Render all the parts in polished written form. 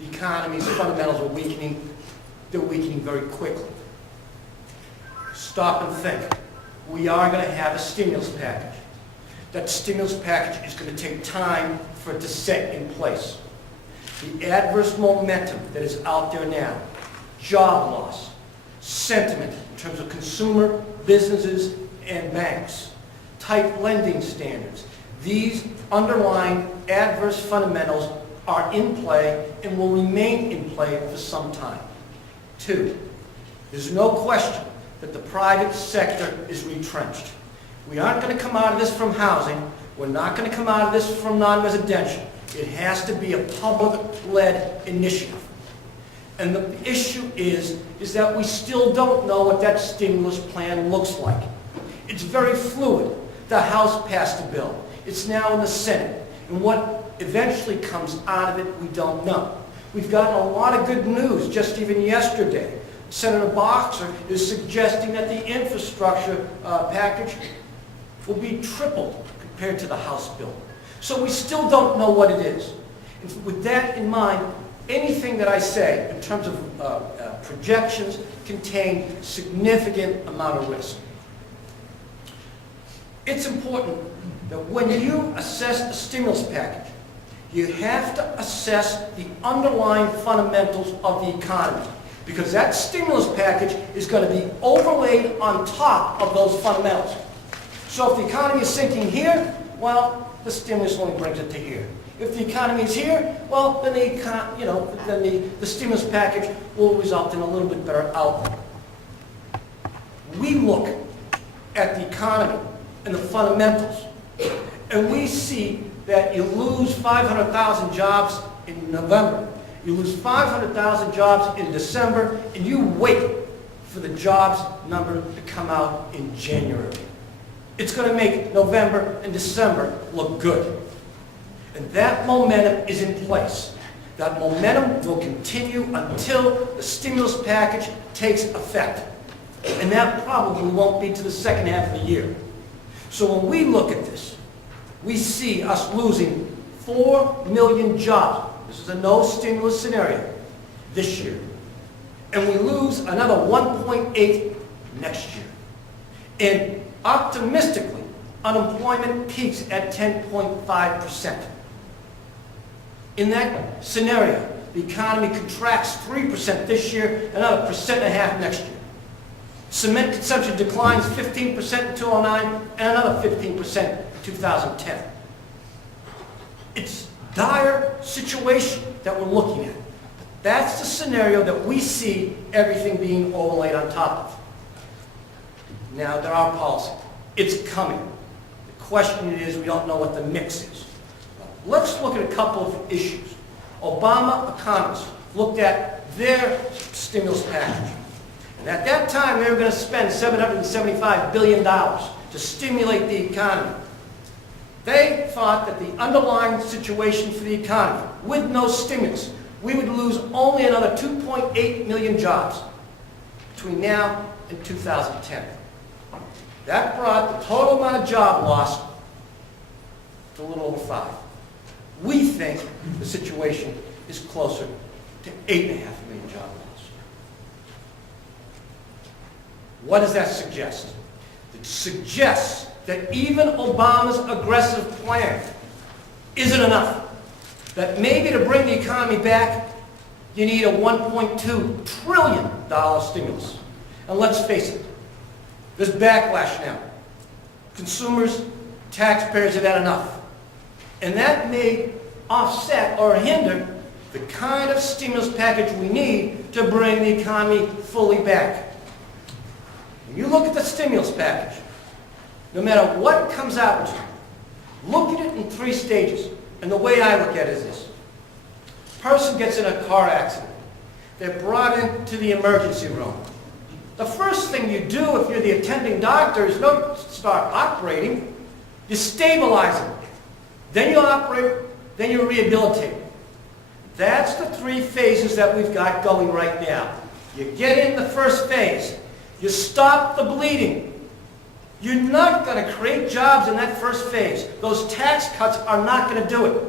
the economy's fundamentals are weakening. They're weakening very quickly. Stop and think. We are going to have a stimulus package. That stimulus package is going to take time for it to set in place. The adverse momentum that is out there now, job loss, sentiment in terms of consumer, businesses, and banks, tight lending standards, these underlying adverse fundamentals are in play and will remain in play for some time. Two, there's no question that the private sector is retrenched. We aren't going to come out of this from housing. We're not going to come out of this from non-residential. It has to be a public-led initiative. And the issue is that we still don't know what that stimulus plan looks like. It's very fluid. The House passed a bill. It's now in the Senate. And what eventually comes out of it, we don't know. We've gotten a lot of good news just even yesterday. Senator Boxer is suggesting that the infrastructure package will be tripled compared to the House bill. So we still don't know what it is. And with that in mind, anything that I say in terms of projections contain significant amount of risk. It's important that when you assess the stimulus package, you have to assess the underlying fundamentals of the economy, because that stimulus package is going to be overlaid on top of those fundamentals. So if the economy is sinking here, well, the stimulus only brings it to here. If the economy is here, well, then the stimulus package will result in a little bit better outlook. We look at the economy and the fundamentals, and we see that you lose 500,000 jobs in November, you lose 500,000 jobs in December, and you wait for the jobs number to come out in January. It's going to make November and December look good. And that momentum is in place. That momentum will continue until the stimulus package takes effect. And that probably won't be to the second half of the year. So when we look at this, we see us losing 4 million jobs. This is a no stimulus scenario this year. And we lose another 1.8 next year. And optimistically, unemployment peaks at 10.5%. In that scenario, the economy contracts 3% this year, another 1.5% next year. Cement consumption declines 15% in 2009, and another 15% in 2010. It's a dire situation that we're looking at. That's the scenario that we see everything being overlaid on top of. Now, there are policy. It's coming. The question is, we don't know what the mix is. Let's look at a couple of issues. Obama economists looked at their stimulus package. And at that time, they were going to spend $775 billion to stimulate the economy. They thought that the underlying situation for the economy, with no stimulus, we would lose only another 2.8 million jobs between now and 2010. That brought the total amount of job loss to a little over 5. We think the situation is closer to 8.5 million job loss. What does that suggest? It suggests that even Obama's aggressive plan isn't enough. That maybe to bring the economy back, you need a $1.2 trillion stimulus. And let's face it, there's backlash now. Consumers, taxpayers have had enough. And that may offset or hinder the kind of stimulus package we need to bring the economy fully back. When you look at the stimulus package, no matter what comes out, look at it in 3 stages. And the way I look at it is this. A person gets in a car accident. They're brought into the emergency room. The first thing you do if you're the attending doctor is don't start operating. You stabilize them. Then you operate, then you rehabilitate. That's the 3 phases that we've got going right now. You get in the first phase. You stop the bleeding. You're not going to create jobs in that first phase. Those tax cuts are not going to do it.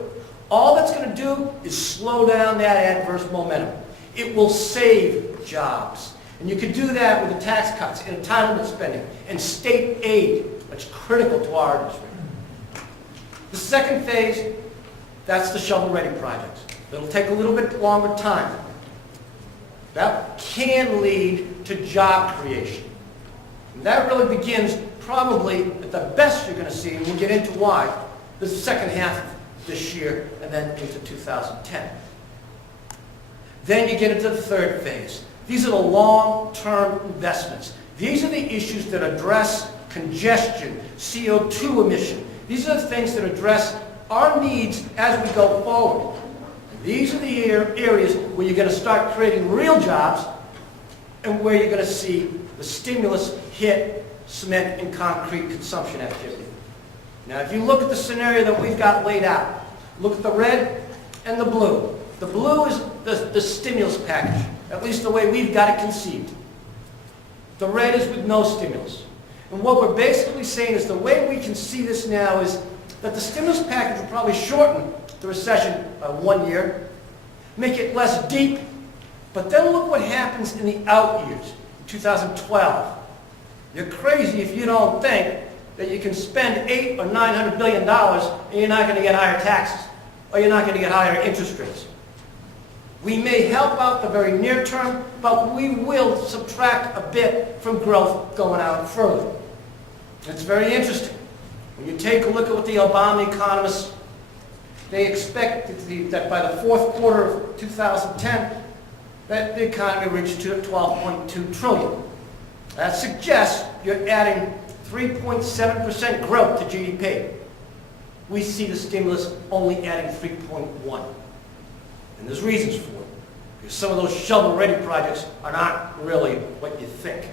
All that's going to do is slow down that adverse momentum. It will save jobs. And you can do that with the tax cuts and entitlement spending and state aid. That's critical to our industry. The second phase, that's the shovel-ready projects. It'll take a little bit longer time. That can lead to job creation. And that really begins probably at the best you're going to see, and we'll get into why, the second half of this year and then into 2010. Then you get into the third phase. These are the long-term investments. These are the issues that address congestion, CO2 emission. These are the things that address our needs as we go forward. These are the areas where you're going to start creating real jobs and where you're going to see the stimulus hit cement and concrete consumption activity. Now, if you look at the scenario that we've got laid out, look at the red and the blue. The blue is the stimulus package, at least the way we've got it conceived. The red is with no stimulus. And what we're basically saying is the way we can see this now is that the stimulus package will probably shorten the recession by 1 year, make it less deep, but then look what happens in the out years, 2012. You're crazy if you don't think that you can spend $800 or $900 billion and you're not going to get higher taxes, or you're not going to get higher interest rates. We may help out the very near term, but we will subtract a bit from growth going out further. It's very interesting. When you take a look at what the Obama economists, they expect that by the fourth quarter of 2010, that the economy reached to 12.2 trillion. That suggests you're adding 3.7% growth to GDP. We see the stimulus only adding 3.1. And there's reasons for it. Because some of those shovel-ready projects are not really what you think.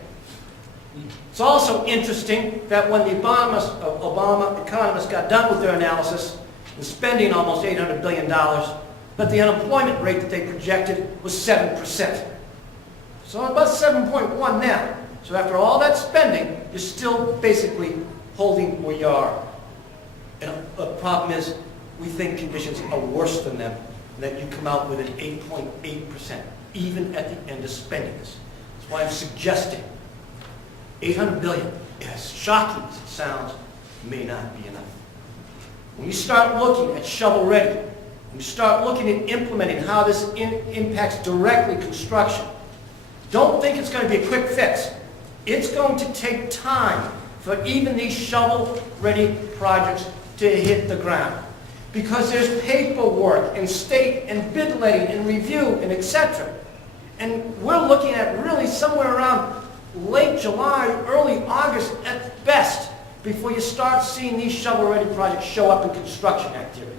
It's also interesting that when the Obama economists got done with their analysis and spending almost $800 billion, that the unemployment rate that they projected was 7%. So about 7.1 now. So after all that spending, you're still basically holding where you are. And the problem is, we think conditions are worse than them, and that you come out with an 8.8%, even at the end of spending this. That's why I'm suggesting $800 billion, as shocking as it sounds, may not be enough. When you start looking at shovel-ready, when you start looking at implementing how this impacts directly construction, don't think it's going to be a quick fix. It's going to take time for even these shovel-ready projects to hit the ground. Because there's paperwork and state and bid letting and review and etc. And we're looking at really somewhere around late July, early August at best before you start seeing these shovel-ready projects show up in construction activity.